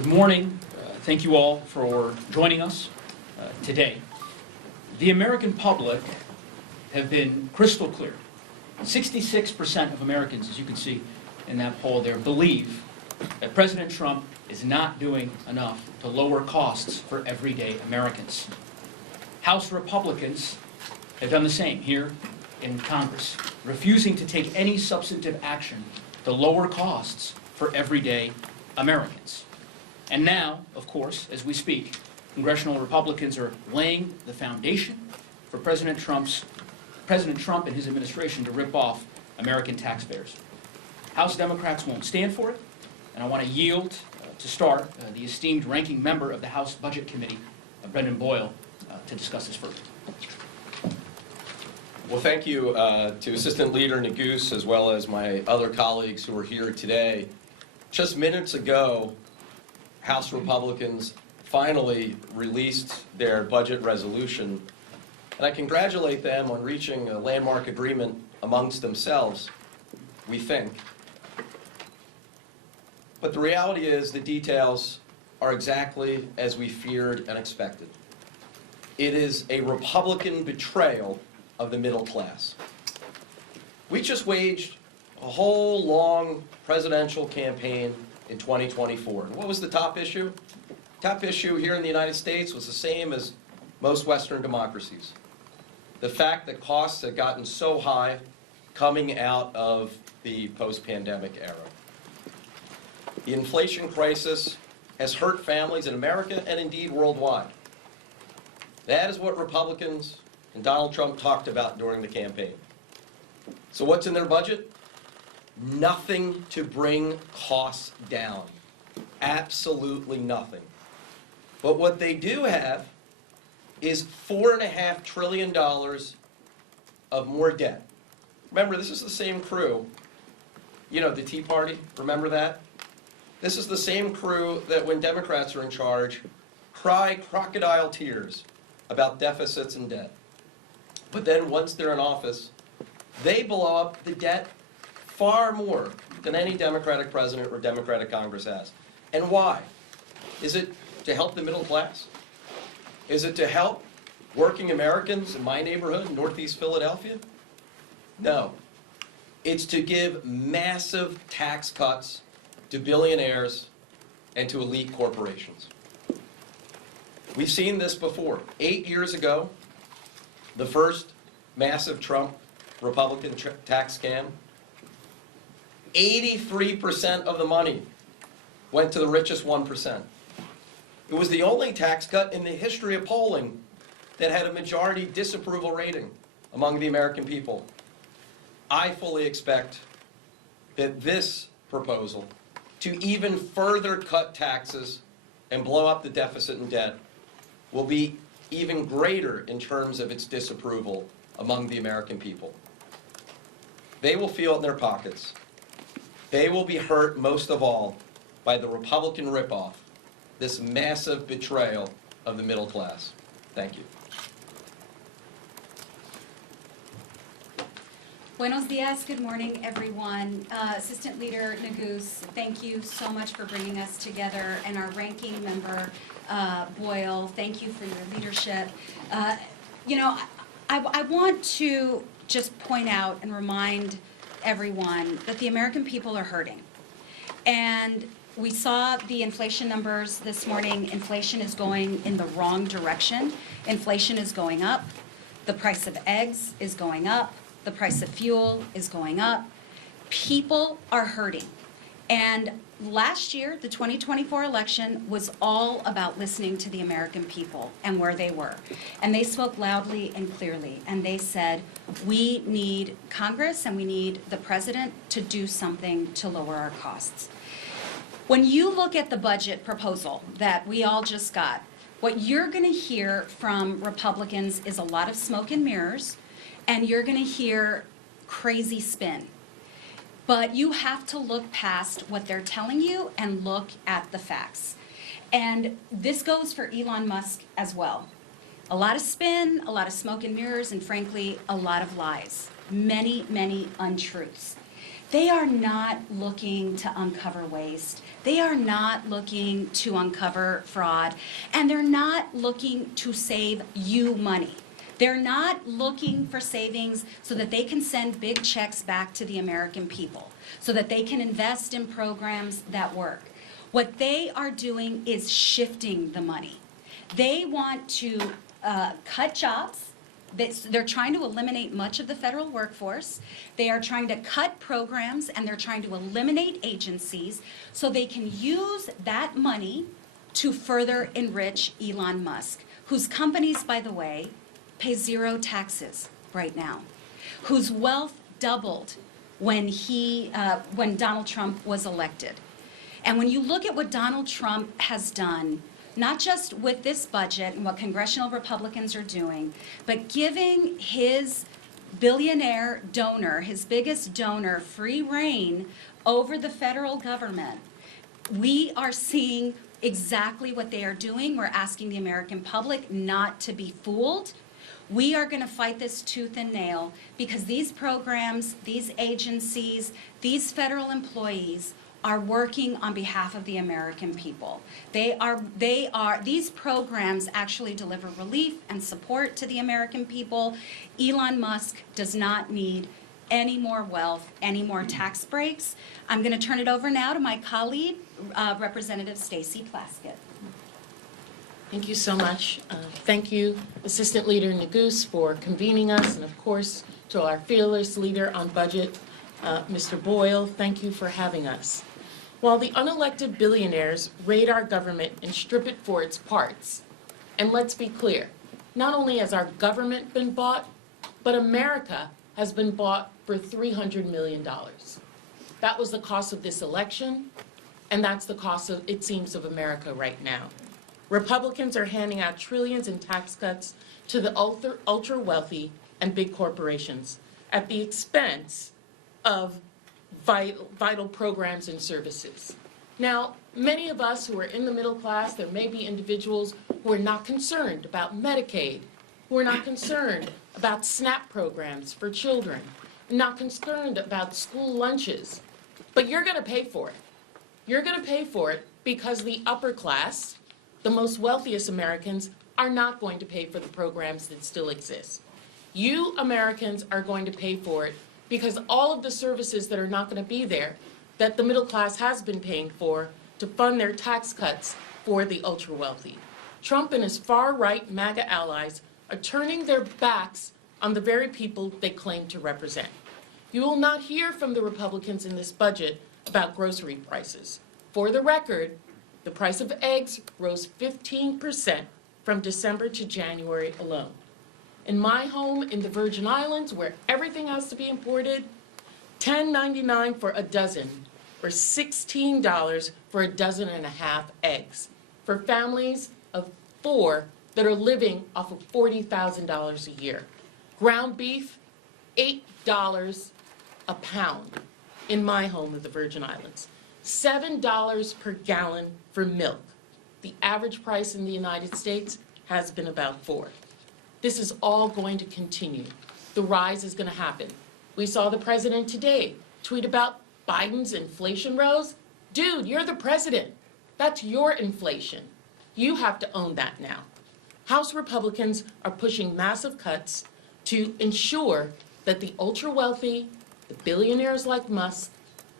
Good morning. Thank you all for joining us today. The American public have been crystal clear. 66% of Americans, as you can see in that poll there, believe that President Trump is not doing enough to lower costs for everyday Americans. House Republicans have done the same here in Congress, refusing to take any substantive action to lower costs for everyday Americans. And now, of course, as we speak, congressional Republicans are laying the foundation for President Trump and his administration to rip off American taxpayers. House Democrats won't stand for it, and I want to yield to start the esteemed ranking member of the House Budget Committee, Brendan Boyle, to discuss this further. Well, thank you to Assistant Leader Neguse as well as my other colleagues who are here today. Just minutes ago, House Republicans finally released their budget resolution, and I congratulate them on reaching a landmark agreement amongst themselves, we think. But the reality is the details are exactly as we feared and expected. It is a Republican betrayal of the middle class. We just waged a whole long presidential campaign in 2024. And what was the top issue? Top issue here in the United States was the same as most Western democracies. The fact that costs had gotten so high coming out of the post-pandemic era. The inflation crisis has hurt families in America and indeed worldwide. That is what Republicans and Donald Trump talked about during the campaign. So what's in their budget? Nothing to bring costs down. Absolutely nothing. But what they do have is $4.5 trillion of more debt. Remember, this is the same crew, the Tea Party, remember that? This is the same crew that when Democrats are in charge, cry crocodile tears about deficits and debt. But then once they're in office, they blow up the debt far more than any Democratic president or Democratic Congress has. And why? Is it to help the middle class? Is it to help working Americans in my neighborhood in Northeast Philadelphia? No. It's to give massive tax cuts to billionaires and to elite corporations. We've seen this before. 8 years ago, the first massive Trump Republican tax scam, 83% of the money went to the richest 1%. It was the only tax cut in the history of polling that had a majority disapproval rating among the American people. I fully expect that this proposal to even further cut taxes and blow up the deficit and debt will be even greater in terms of its disapproval among the American people. They will feel it in their pockets. They will be hurt most of all by the Republican ripoff, this massive betrayal of the middle class. Thank you. Buenos dias, good morning, everyone. Assistant Leader Neguse, thank you so much for bringing us together, and our ranking member, Boyle, thank you for your leadership. I want to just point out and remind everyone that the American people are hurting. And we saw the inflation numbers this morning. Inflation is going in the wrong direction. Inflation is going up. The price of eggs is going up. The price of fuel is going up. People are hurting. And last year, the 2024 election was all about listening to the American people and where they were. And they spoke loudly and clearly. And they said, we need Congress and we need the president to do something to lower our costs. When you look at the budget proposal that we all just got, what you're going to hear from Republicans is a lot of smoke and mirrors, and you're going to hear crazy spin. But you have to look past what they're telling you and look at the facts. And this goes for Elon Musk as well. A lot of spin, a lot of smoke and mirrors, and frankly, a lot of lies. Many, many untruths. They are not looking to uncover waste. They are not looking to uncover fraud. And they're not looking to save you money. They're not looking for savings so that they can send big checks back to the American people, so that they can invest in programs that work. What they are doing is shifting the money. They want to cut jobs. They're trying to eliminate much of the federal workforce. They are trying to cut programs, and they're trying to eliminate agencies so they can use that money to further enrich Elon Musk, whose companies, by the way, pay zero taxes right now, whose wealth doubled when Donald Trump was elected. And when you look at what Donald Trump has done, not just with this budget and what congressional Republicans are doing, but giving his billionaire donor, his biggest donor, free rein over the federal government, we are seeing exactly what they are doing. We're asking the American public not to be fooled. We are going to fight this tooth and nail because these programs, these agencies, these federal employees are working on behalf of the American people. These programs actually deliver relief and support to the American people. Elon Musk does not need any more wealth, any more tax breaks. I'm going to turn it over now to my colleague, Representative Stacey Plaskett. Thank you so much. Thank you, Assistant Leader Neguse, for convening us, and of course, to our fearless leader on budget, Mr. Boyle, thank you for having us. While the unelected billionaires raid our government and strip it for its parts, and let's be clear, not only has our government been bought, but America has been bought for $300 million. That was the cost of this election, and that's the cost of, it seems, of America right now. Republicans are handing out trillions in tax cuts to the ultra-wealthy and big corporations at the expense of vital programs and services. Now, many of us who are in the middle class, there may be individuals who are not concerned about Medicaid, who are not concerned about SNAP programs for children, not concerned about school lunches, but you're going to pay for it. You're going to pay for it because the upper class, the most wealthiest Americans, are not going to pay for the programs that still exist. You Americans are going to pay for it because all of the services that are not going to be there, that the middle class has been paying for to fund their tax cuts for the ultra-wealthy. Trump and his far-right MAGA allies are turning their backs on the very people they claim to represent. You will not hear from the Republicans in this budget about grocery prices. For the record, the price of eggs rose 15% from December to January alone. In my home in the Virgin Islands, where everything has to be imported, $10.99 for a dozen, or $16 for a dozen and a half eggs, for families of 4 that are living off of $40,000 a year. Ground beef, $8 a pound in my home of the Virgin Islands. $7 per gallon for milk. The average price in the United States has been about $4. This is all going to continue. The rise is going to happen. We saw the president today tweet about Biden's inflation rose. Dude, you're the president. That's your inflation. You have to own that now. House Republicans are pushing massive cuts to ensure that the ultra-wealthy, the billionaires like Musk,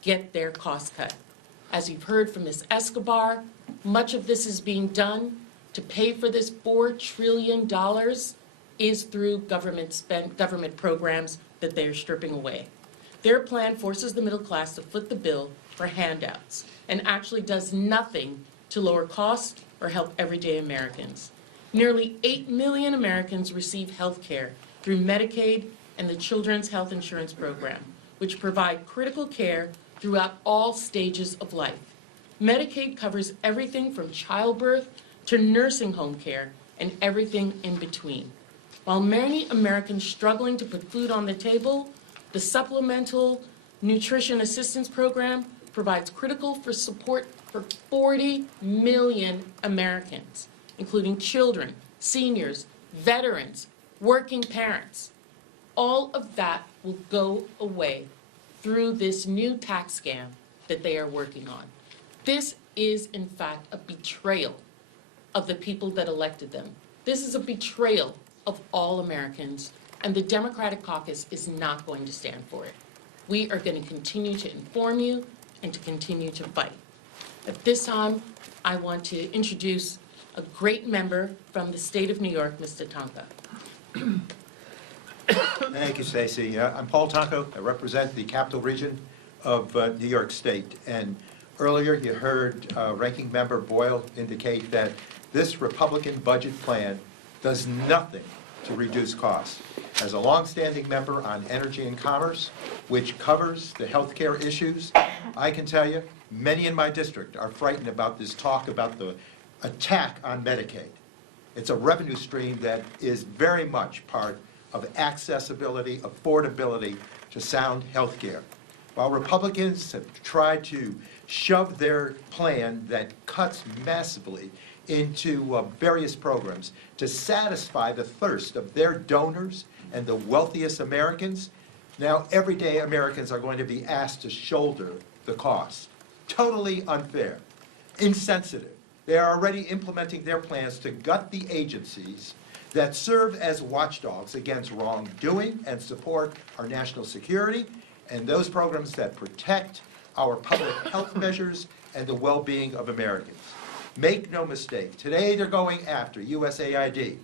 get their cost cut. As you've heard from Ms. Escobar, much of this is being done to pay for this $4 trillion is through government programs that they are stripping away. Their plan forces the middle class to foot the bill for handouts and actually does nothing to lower costs or help everyday Americans. Nearly 8 million Americans receive health care through Medicaid and the Children's Health Insurance Program, which provide critical care throughout all stages of life. Medicaid covers everything from childbirth to nursing home care and everything in between. While many Americans struggling to put food on the table, the Supplemental Nutrition Assistance Program provides critical support for 40 million Americans, including children, seniors, veterans, working parents. All of that will go away through this new tax scam that they are working on. This is, in fact, a betrayal of the people that elected them. This is a betrayal of all Americans, and the Democratic caucus is not going to stand for it. We are going to continue to inform you and to continue to fight. At this time, I want to introduce a great member from the state of New York, Mr. Tonka. Thank you, Stacy. I'm Paul Tonko. I represent the capital region of New York State. And earlier you heard Ranking Member Boyle indicate that this Republican budget plan does nothing to reduce costs. As a longstanding member on Energy and Commerce, which covers the healthcare issues, I can tell you, many in my district are frightened about this talk about the attack on Medicaid. It's a revenue stream that is very much part of accessibility, affordability to sound health care. While Republicans have tried to shove their plan that cuts massively into various programs to satisfy the thirst of their donors and the wealthiest Americans, now everyday Americans are going to be asked to shoulder the cost. Totally unfair, insensitive. They are already implementing their plans to gut the agencies that serve as watchdogs against wrongdoing and support our national security, and those programs that protect our public health measures and the well-being of Americans. Make no mistake, today they're going after USAID,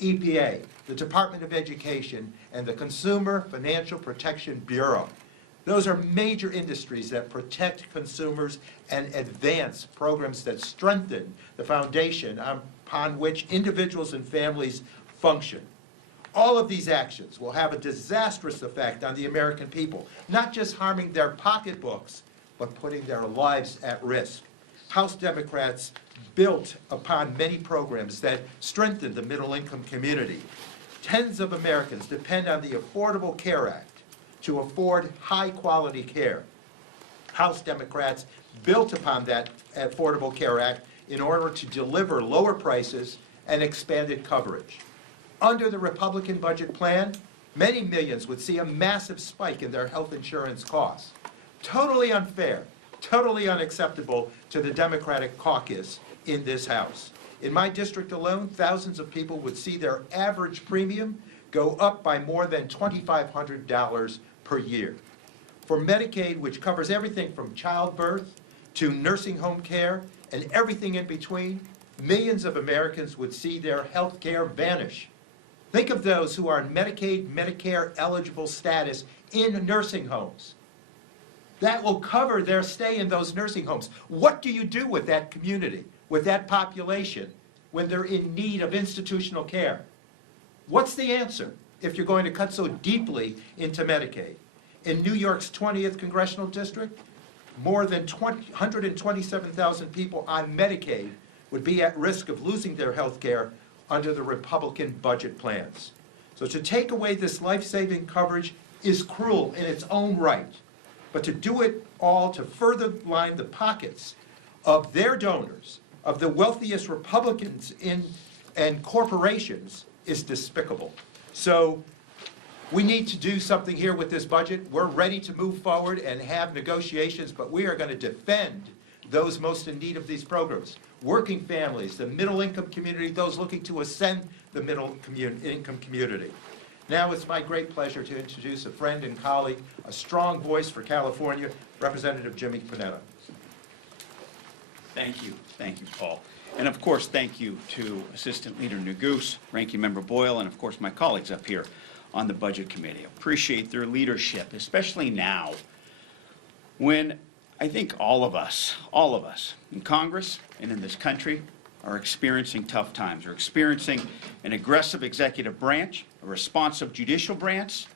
EPA, the Department of Education, and the Consumer Financial Protection Bureau. Those are major industries that protect consumers and advance programs that strengthen the foundation upon which individuals and families function. All of these actions will have a disastrous effect on the American people, not just harming their pocketbooks, but putting their lives at risk. House Democrats built upon many programs that strengthen the middle-income community. Tens of Americans depend on the Affordable Care Act to afford high-quality care. House Democrats built upon that Affordable Care Act in order to deliver lower prices and expanded coverage. Under the Republican budget plan, many millions would see a massive spike in their health insurance costs. Totally unfair, totally unacceptable to the Democratic caucus in this House. In my district alone, thousands of people would see their average premium go up by more than $2,500 per year. For Medicaid, which covers everything from childbirth to nursing home care and everything in between, millions of Americans would see their health care vanish. Think of those who are in Medicaid, Medicare eligible status in nursing homes. That will cover their stay in those nursing homes. What do you do with that community, with that population, when they're in need of institutional care? What's the answer if you're going to cut so deeply into Medicaid? In New York's 20th congressional district, more than 127,000 people on Medicaid would be at risk of losing their health care under the Republican budget plans. So to take away this life-saving coverage is cruel in its own right. But to do it all to further line the pockets of their donors, of the wealthiest Republicans and corporations, is despicable. So we need to do something here with this budget. We're ready to move forward and have negotiations, but we are going to defend those most in need of these programs. Working families, the middle-income community, those looking to ascend the middle-income community. Now it's my great pleasure to introduce a friend and colleague, a strong voice for California, Representative Jimmy Panetta. Thank you, Paul. And of course, thank you to Assistant Leader Neguse, Ranking Member Boyle, and of course my colleagues up here on the Budget Committee. Appreciate their leadership, especially now when I think all of us in Congress and in this country are experiencing tough times. We're experiencing an aggressive executive branch, a responsive judicial branch,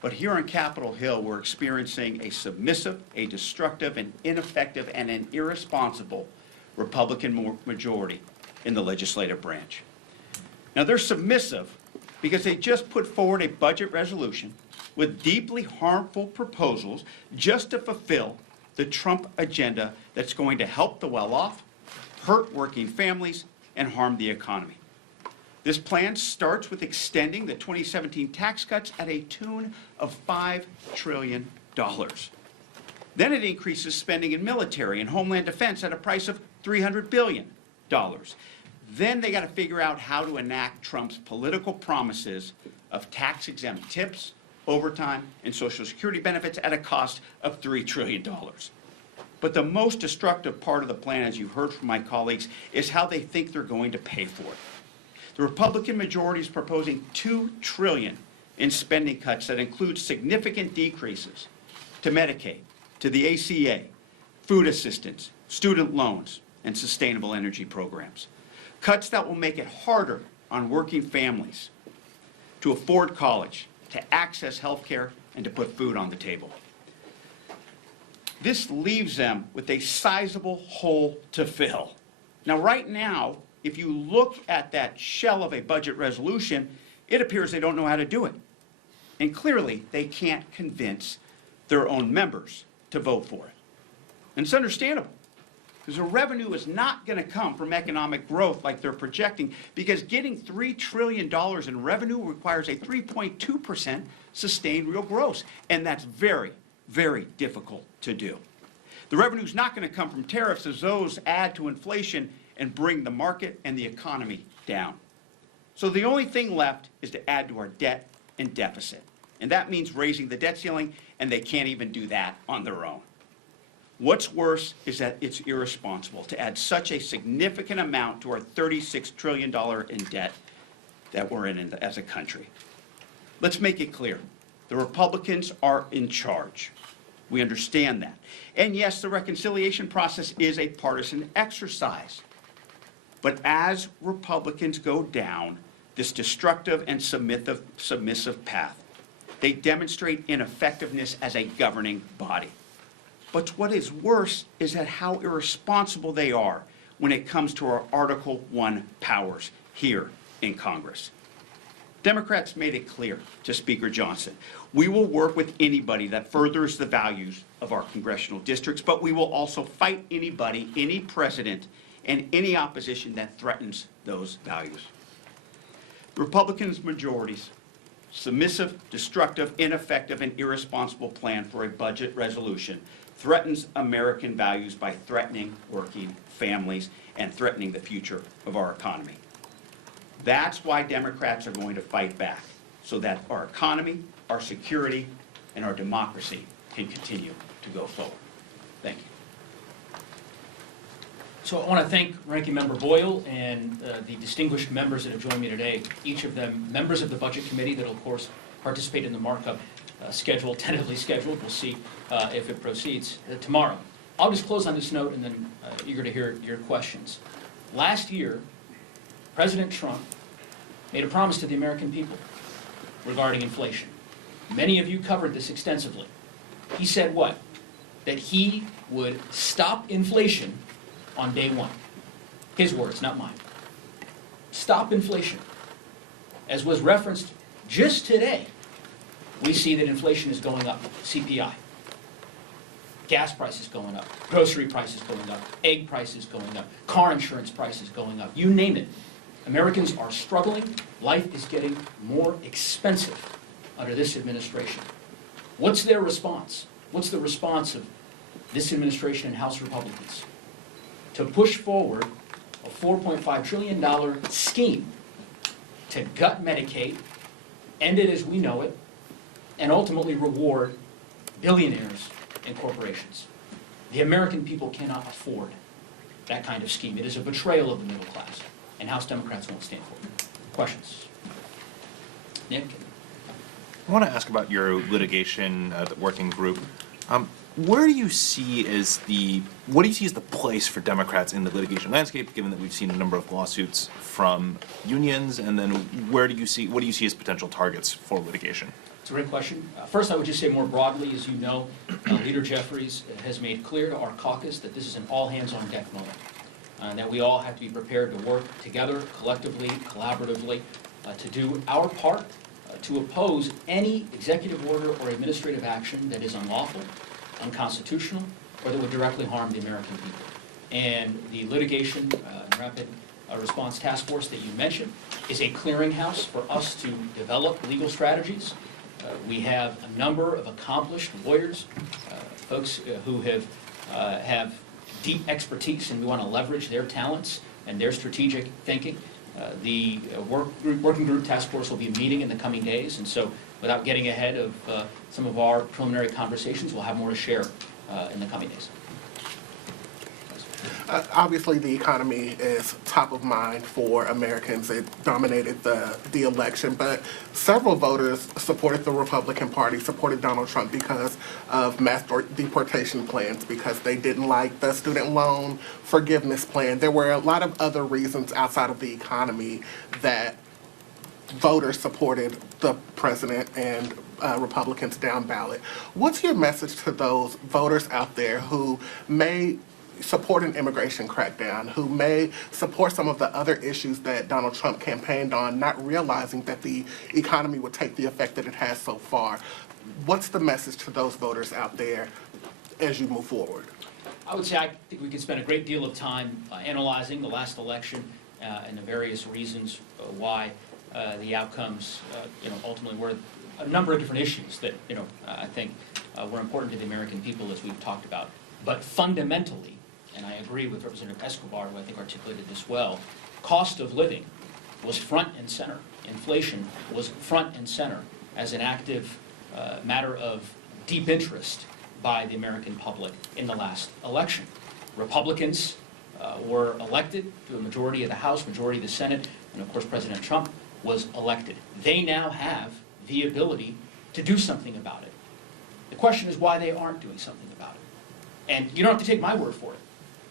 but here on Capitol Hill, we're experiencing a submissive, a destructive, an ineffective, and an irresponsible Republican majority in the legislative branch. Now, they're submissive because they just put forward a budget resolution with deeply harmful proposals just to fulfill the Trump agenda that's going to help the well-off, hurt working families, and harm the economy. This plan starts with extending the 2017 tax cuts at a tune of $5 trillion. Then it increases spending in military and homeland defense at a price of $300 billion. Then they got to figure out how to enact Trump's political promises of tax-exempt tips, overtime, and Social Security benefits at a cost of $3 trillion. But the most destructive part of the plan, as you heard from my colleagues, is how they think they're going to pay for it. The Republican majority is proposing $2 trillion in spending cuts that include significant decreases to Medicaid, to the ACA, food assistance, student loans, and sustainable energy programs. Cuts that will make it harder on working families to afford college, to access health care, and to put food on the table. This leaves them with a sizable hole to fill. Now, right now, if you look at that shell of a budget resolution, it appears they don't know how to do it. And clearly, they can't convince their own members to vote for it. And it's understandable, because the revenue is not going to come from economic growth like they're projecting, because getting $3 trillion in revenue requires a 3.2% sustained real growth, and that's very, very difficult to do. The revenue is not going to come from tariffs, as those add to inflation and bring the market and the economy down. So the only thing left is to add to our debt and deficit. And that means raising the debt ceiling, and they can't even do that on their own. What's worse is that it's irresponsible to add such a significant amount to our $36 trillion in debt that we're in as a country. Let's make it clear. The Republicans are in charge. We understand that. And yes, the reconciliation process is a partisan exercise. But as Republicans go down this destructive and submissive path, they demonstrate ineffectiveness as a governing body. But what is worse is that how irresponsible they are when it comes to our Article I powers here in Congress. Democrats made it clear to Speaker Johnson, we will work with anybody that furthers the values of our congressional districts, but we will also fight anybody, any president, and any opposition that threatens those values. Republicans' majorities, submissive, destructive, ineffective, and irresponsible plan for a budget resolution threatens American values by threatening working families and threatening the future of our economy. That's why Democrats are going to fight back, so that our economy, our security, and our democracy can continue to go forward. Thank you. So I want to thank Ranking Member Boyle and the distinguished members that have joined me today, each of them members of the Budget Committee that will, of course, participate in the markup tentatively scheduled. We'll see if it proceeds tomorrow. I'll just close on this note and then eager to hear your questions. Last year, President Trump made a promise to the American people regarding inflation. Many of you covered this extensively. He said what? That he would stop inflation on day one. His words, not mine. Stop inflation. As was referenced just today, we see that inflation is going up, CPI. Gas prices going up, grocery prices going up, egg prices going up, car insurance prices going up, you name it. Americans are struggling. Life is getting more expensive under this administration. What's their response? What's the response of this administration and House Republicans? To push forward a $4.5 trillion scheme to gut Medicaid, end it as we know it, and ultimately reward billionaires and corporations. The American people cannot afford that kind of scheme. It is a betrayal of the middle class, and House Democrats won't stand for it. Questions? Nick? I want to ask about your litigation working group. Where do you see as what do you see as the place for Democrats in the litigation landscape, given that we've seen a number of lawsuits from unions, and then what do you see as potential targets for litigation? It's a great question. First, I would just say more broadly, as you know, Leader Jeffries has made clear to our caucus that this is an all-hands-on-deck moment, that we all have to be prepared to work together, collectively, collaboratively, to do our part to oppose any executive order or administrative action that is unlawful, unconstitutional, or that would directly harm the American people. And the litigation and rapid response task force that you mentioned is a clearinghouse for us to develop legal strategies. We have a number of accomplished lawyers folks who have deep expertise, and we want to leverage their talents and their strategic thinking. The working group task force will be meeting in the coming days, and so without getting ahead of some of our preliminary conversations, we'll have more to share in the coming days. Obviously, the economy is top of mind for Americans. It dominated the election, but several voters supported the Republican Party, supported Donald Trump because of mass deportation plans, because they didn't like the student loan forgiveness plan. There were a lot of other reasons outside of the economy that voters supported the president and Republicans down ballot. What's your message to those voters out there who may support an immigration crackdown, who may support some of the other issues that Donald Trump campaigned on, not realizing that the economy would take the effect that it has so far? What's the message to those voters out there as you move forward? I would say I think we could spend a great deal of time analyzing the last election and the various reasons why the outcomes, ultimately were a number of different issues that, I think were important to the American people, as we've talked about. But fundamentally, and I agree with Representative Escobar, who I think articulated this well, cost of living was front and center. Inflation was front and center as an active matter of deep interest by the American public in the last election. Republicans were elected to a majority of the House, majority of the Senate, and of course President Trump was elected. They now have the ability to do something about it. The question is why they aren't doing something about it. And you don't have to take my word for it.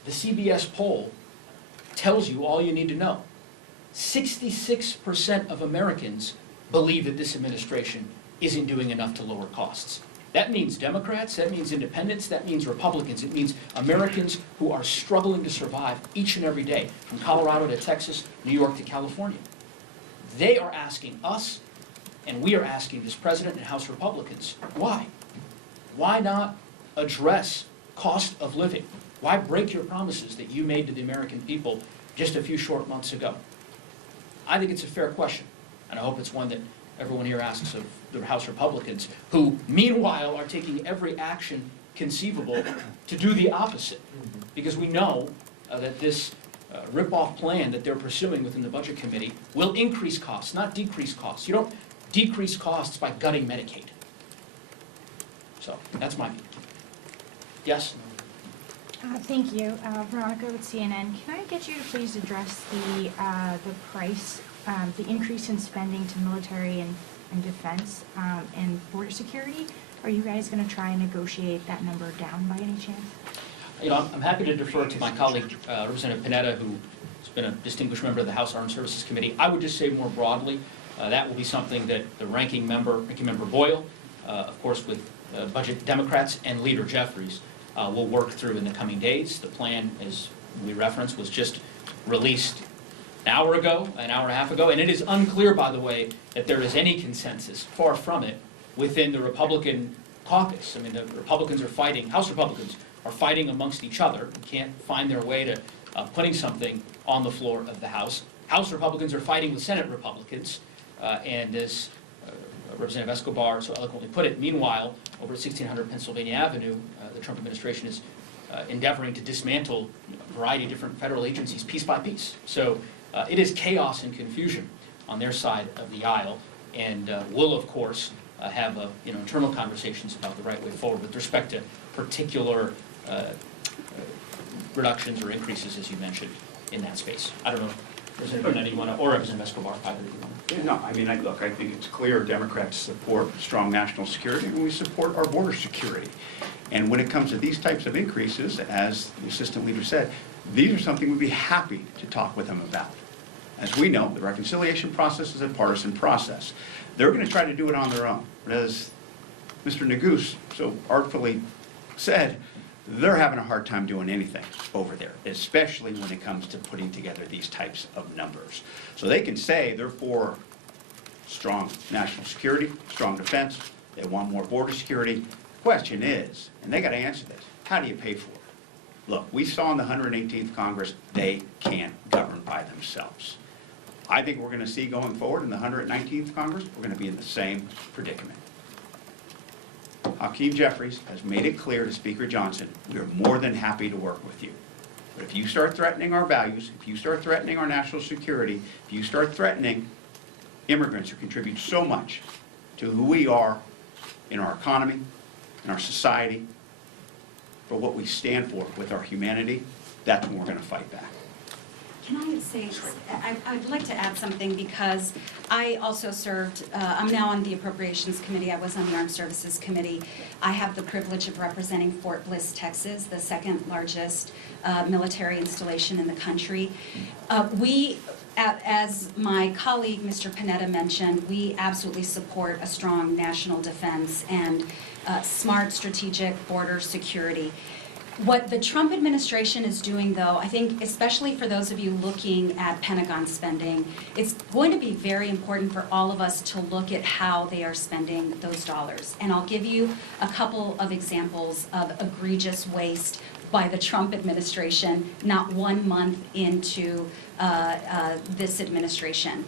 The CBS poll tells you all you need to know. 66% of Americans believe that this administration isn't doing enough to lower costs. That means Democrats, that means independents, that means Republicans. It means Americans who are struggling to survive each and every day, from Colorado to Texas, New York to California. They are asking us, and we are asking this president and House Republicans, why? Why not address cost of living? Why break your promises that you made to the American people just a few short months ago? I think it's a fair question, and I hope it's one that everyone here asks of the House Republicans, who meanwhile are taking every action conceivable to do the opposite. Because we know that this rip-off plan that they're pursuing within the Budget Committee will increase costs, not decrease costs. You don't decrease costs by gutting Medicaid. So that's my view. Yes? Thank you. Veronica with CNN. Can I get you to please address the price, the increase in spending to military and defense and border security? Are you guys going to try and negotiate that number down by any chance? I'm happy to defer to my colleague, Representative Panetta, who's been a distinguished member of the House Armed Services Committee. I would just say more broadly, that will be something that the Ranking Member Boyle, of course with Budget Democrats and Leader Jeffries, will work through in the coming days. The plan, as we referenced, was just released an hour and a half ago, and it is unclear, by the way, that there is any consensus, far from it, within the Republican caucus. I mean, the Republicans are fighting, House Republicans are fighting amongst each other, can't find their way to putting something on the floor of the House. House Republicans are fighting with Senate Republicans, and as Representative Escobar so eloquently put it, meanwhile, over at 1600 Pennsylvania Avenue, the Trump administration is endeavoring to dismantle a variety of different federal agencies piece by piece. So it is chaos and confusion on their side of the aisle, and we'll, of course, have internal conversations about the right way forward with respect to particular reductions or increases, as you mentioned, in that space. I don't know, Representative Bennett, you want to, or Representative Escobar, either of you want to. No, I mean, look, I think it's clear Democrats support strong national security, and we support our border security. And when it comes to these types of increases, as the Assistant Leader said, these are something we'd be happy to talk with them about. As we know, the reconciliation process is a partisan process. They're going to try to do it on their own. But as Mr. Neguse so artfully said, they're having a hard time doing anything over there, especially when it comes to putting together these types of numbers. So they can say they're for strong national security, strong defense, they want more border security. The question is, and they got to answer this, how do you pay for it? Look, we saw in the 118th Congress, they can't govern by themselves. I think we're going to see going forward in the 119th Congress, we're going to be in the same predicament. Hakeem Jeffries has made it clear to Speaker Johnson, we are more than happy to work with you. But if you start threatening our values, if you start threatening our national security, if you start threatening immigrants who contribute so much to who we are in our economy, in our society, for what we stand for with our humanity, that's when we're going to fight back. Can I say, I'd like to add something because I also served, I'm now on the Appropriations Committee, I was on the Armed Services Committee. I have the privilege of representing Fort Bliss, Texas, the second largest military installation in the country. As my colleague, Mr. Panetta, mentioned, we absolutely support a strong national defense and smart strategic border security. What the Trump administration is doing, though, I think especially for those of you looking at Pentagon spending, it's going to be very important for all of us to look at how they are spending those dollars. And I'll give you a couple of examples of egregious waste by the Trump administration, not 1 month into this administration.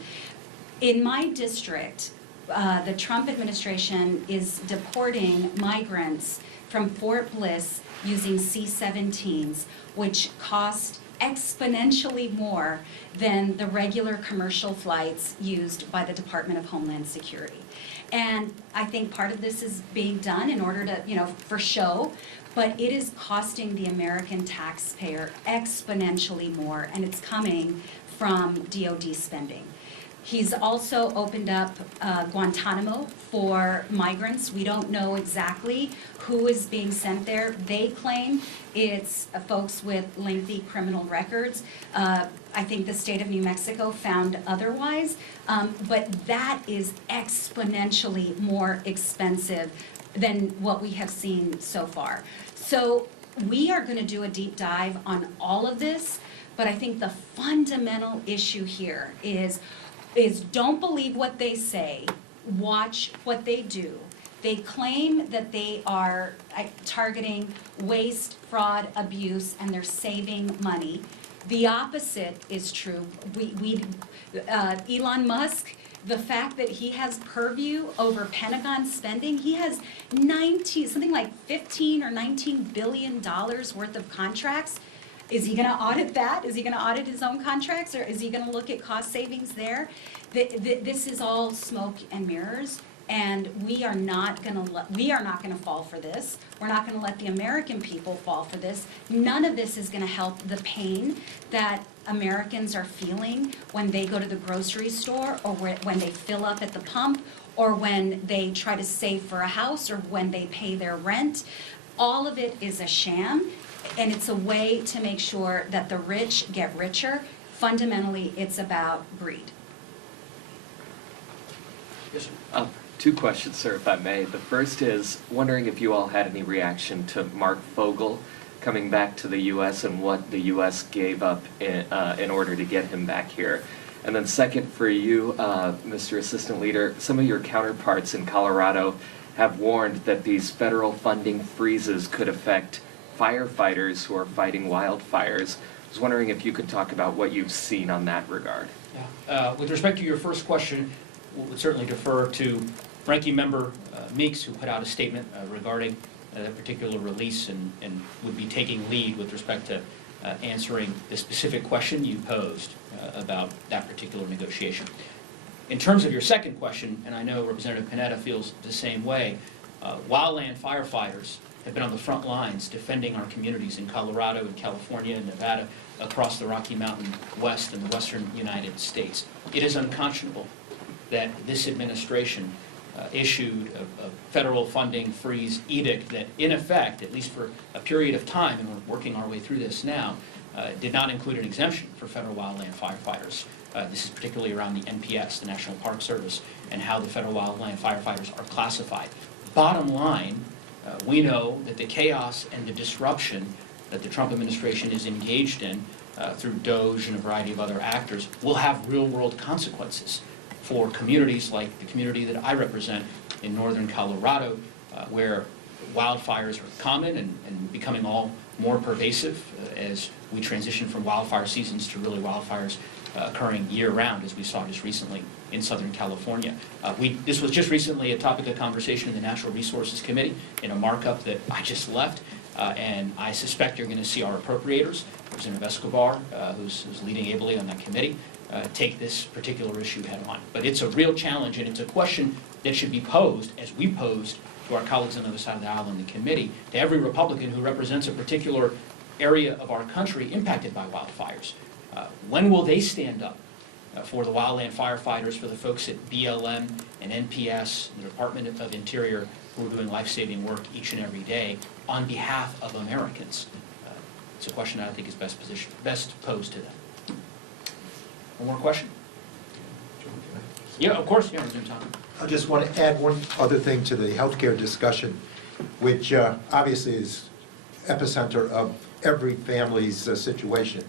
In my district, the Trump administration is deporting migrants from Fort Bliss using C-17s, which cost exponentially more than the regular commercial flights used by the Department of Homeland Security. And I think part of this is being done in order to, for show, but it is costing the American taxpayer exponentially more, and it's coming from DoD spending. He's also opened up Guantanamo for migrants. We don't know exactly who is being sent there. They claim it's folks with lengthy criminal records. I think the state of New Mexico found otherwise, but that is exponentially more expensive than what we have seen so far. So we are going to do a deep dive on all of this, but I think the fundamental issue here is don't believe what they say, watch what they do. They claim that they are targeting waste, fraud, abuse, and they're saving money. The opposite is true. Elon Musk, the fact that he has purview over Pentagon spending, he has something like $15 or $19 billion worth of contracts. Is he going to audit that? Is he going to audit his own contracts, or is he going to look at cost savings there? This is all smoke and mirrors, and we are not going to fall for this. We're not going to let the American people fall for this. None of this is going to help the pain that Americans are feeling when they go to the grocery store, or when they fill up at the pump, or when they try to save for a house, or when they pay their rent. All of it is a sham. And it's a way to make sure that the rich get richer. Fundamentally, it's about greed. Yes, sir. 2 questions, sir, if I may. The first is wondering if you all had any reaction to Mark Fogel coming back to the U.S. and what the U.S. gave up in order to get him back here. And then second, for you, Mr. Assistant Leader, some of your counterparts in Colorado have warned that these federal funding freezes could affect firefighters who are fighting wildfires. I was wondering if you could talk about what you've seen on that regard. Yeah. With respect to your first question, we would certainly defer to Ranking Member Meeks, who put out a statement regarding that particular release and would be taking lead with respect to answering the specific question you posed about that particular negotiation. In terms of your second question, and I know Representative Panetta feels the same way, wildland firefighters have been on the front lines defending our communities in Colorado and California and Nevada, across the Rocky Mountain West and the western United States. It is unconscionable that this administration issued a federal funding freeze edict that, in effect, at least for a period of time, and we're working our way through this now, did not include an exemption for federal wildland firefighters. This is particularly around the NPS, the National Park Service, and how the federal wildland firefighters are classified. Bottom line, we know that the chaos and the disruption that the Trump administration is engaged in through DOGE and a variety of other actors will have real-world consequences for communities like the community that I represent in northern Colorado, where wildfires are common and becoming all more pervasive as we transition from wildfire seasons to really wildfires occurring year-round, as we saw just recently in Southern California. This was just recently a topic of conversation in the Natural Resources Committee in a markup that I just left, and I suspect you're going to see our appropriators, Representative Escobar, who's leading ably on that committee, take this particular issue head-on. But it's a real challenge, and it's a question that should be posed, as we posed to our colleagues on the other side of the aisle in the committee, to every Republican who represents a particular area of our country impacted by wildfires. When will they stand up for the wildland firefighters, for the folks at BLM and NPS, the Department of Interior, who are doing life-saving work each and every day on behalf of Americans? It's a question that I think is best posed to them. One more question? Yeah, of course, yeah, Representative Thompson. I just want to add one other thing to the healthcare discussion, which obviously is epicenter of every family's situation.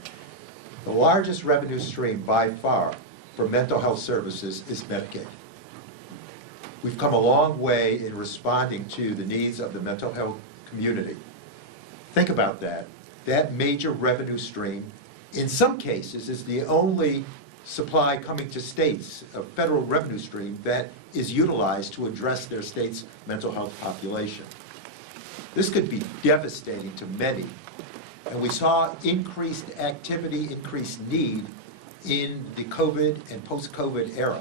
The largest revenue stream by far for mental health services is Medicaid. We've come a long way in responding to the needs of the mental health community. Think about that. That major revenue stream, in some cases, is the only supply coming to states, a federal revenue stream that is utilized to address their state's mental health population. This could be devastating to many, and we saw increased activity, increased need in the COVID and post-COVID era.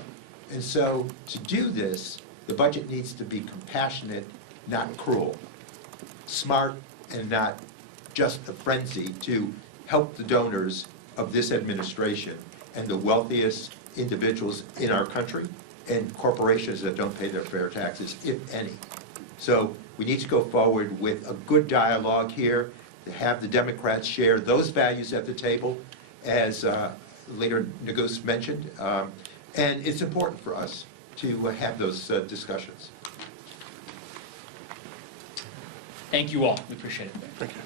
And so to do this, the budget needs to be compassionate, not cruel, smart, and not just a frenzy to help the donors of this administration and the wealthiest individuals in our country and corporations that don't pay their fair taxes, if any. So we need to go forward with a good dialogue here, to have the Democrats share those values at the table, as Leader Neguse mentioned, and it's important for us to have those discussions. Thank you all. We appreciate it. Thank you.